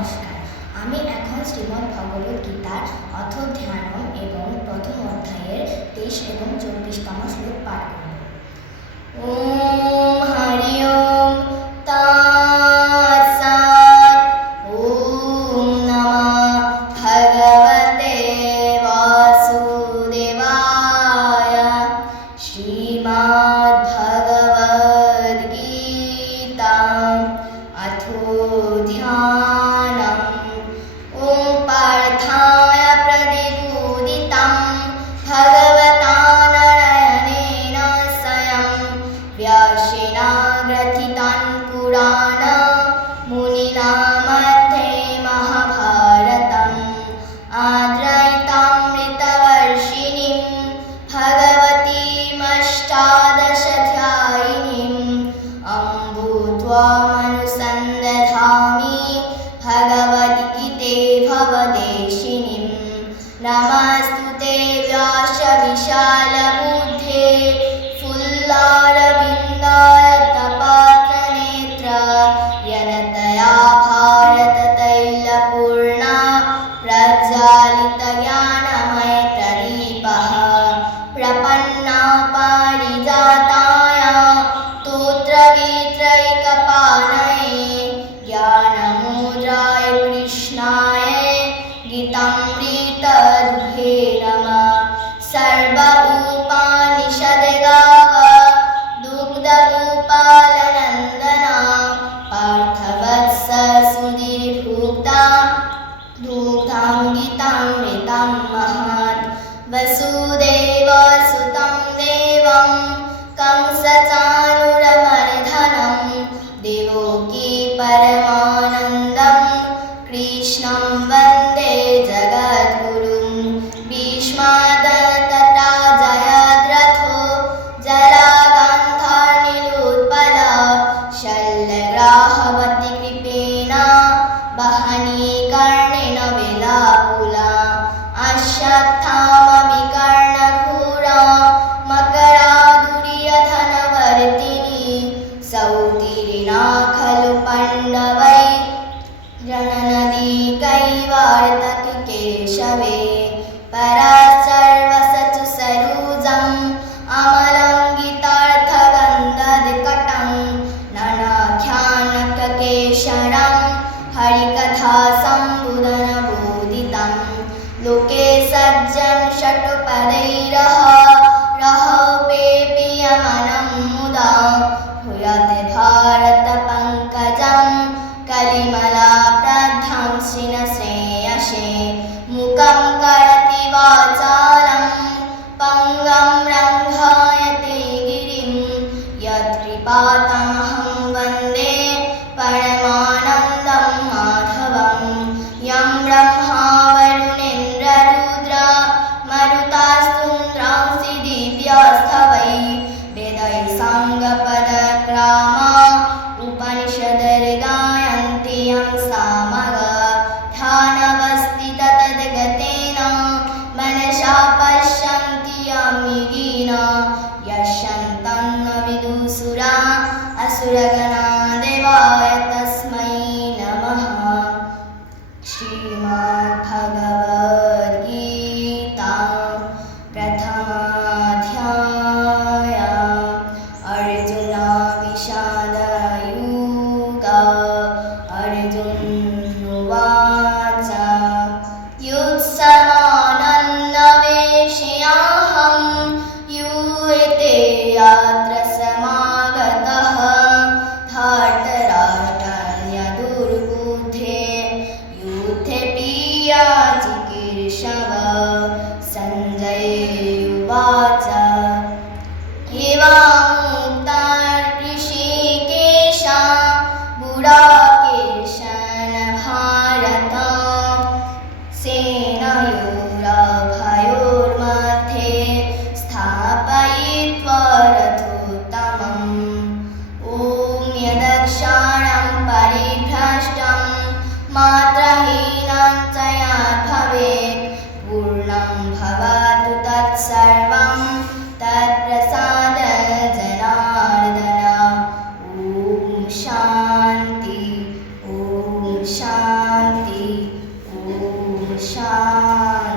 নমস্কার। আমি এখন শ্রীমদ্ ভগবত গীতার অথ ধ্যানম এবং প্রথম অধ্যায়ের 23 এবং 24তম শ্লোক পাঠ করব। ওম হরি ওম তৎসৎ। ওম নমঃ ভগবতে বাসুদেবায়। শ্রীমদ্ ভগবদ গীতা अथो ध्यानम्। ॐ पार्थाय प्रतिबोधितं भगवता नारायणेन स्वयं व्यासेन ग्रथितं पुराण मुनिना मध्ये महाभारतम् आद्रैतामृतवर्षिणीं भगवतीमष्टादशाध्यायिनीम् अम्बुत्वा मनुसन्दधामि भगवद्गीते भवदेशिनीं। नमस्तुते व्यासविशालबुद्धे फुल्लारविन्दायतपात्रनेत्र यनतया भारततैलपूर्णा प्रज्वालितज्ञानमयप्रदीपः प्रपन्ना पारिजाताय स्तोत्रवेत्रैकपाणये ज्ञानमुद्राय कृष्णाय गीतामृतदुहे नमः। सर्व उपनिषद्गाव दुग्धगोपालनन्दना पार्थवत्स सुधीर्भुक्ता दुग्धं गीतामृतं महत्। वसुदेवसुतं देवं कंसचाणूरमर्दनं देवकी परमानन्दं कृष्णं वन्दे जगद्गुरुं। भीष्मादत्ता जयद्रथो जलागान्धार्निलोत्पल शल्यग्राहवती कृपेण वहनी कर्णेन वेलाकुला अश्वत्थामविकर्णघोरा मकरादुर्योधनवर्तिनी सौतीर्णा खलु पाण्डवै रणनदी कैवार्तकेशवे पराशर्वसतु सरोजम् अमलं गीतार्थगन्धर्कटं ननाख्यानककेशरं हरिकथासम्बुधनबोधितं। लोके सज्जन षट्पदैरः रहोपेपीयमानं मुदा भूयते भारतपङ्कजं कलिमलाप्रद्धं श्रीनश्रेयसे। मुखं करोति वाचालं पङ्गुं लङ्घयते गिरिं यत्कृपातमहं वन्दे परमानन्दं माधवं। यं ब्रह्मा वरुणेन्द्ररुद्र मरुतास्तुन्द्रांसि दिव्यस्तवै वेदैः साङ्गपदक्रमा उपनिषद्गायन्ति यं सामगा ध्यानवस्थित तद्गतेन मनसा पश्यन्ति यं योगिनः यस्यन्तं न विदुषुरा असुरगणा देवाय तस्मै नमः। श्रीमद्भगवद्गीता प्रथमाध्याय अर्जुन विषादयोग। अर्जुन उवाच युत्समानन्दवेक्ष्याहं यूयते यत्र समागतः धार्तराष्ट्राय दुर्बुद्धे युद्धे प्रियचिकीर्षव। सञ्जय उवाच एवमुक्ता ऋषिकेश गुडाकेशन भारत सेनयोरुभयोर्मध्ये स्थापयित्वा रथोत्तमम्। ॐ यदक्षरं परिभ्रष्टं मात्रहीनं च यद्भवेत् पूर्णं भवतु तत्सर्वं तत्प्रसादात् जनार्दन। ॐ शान्ति ॐ शान्ति। শান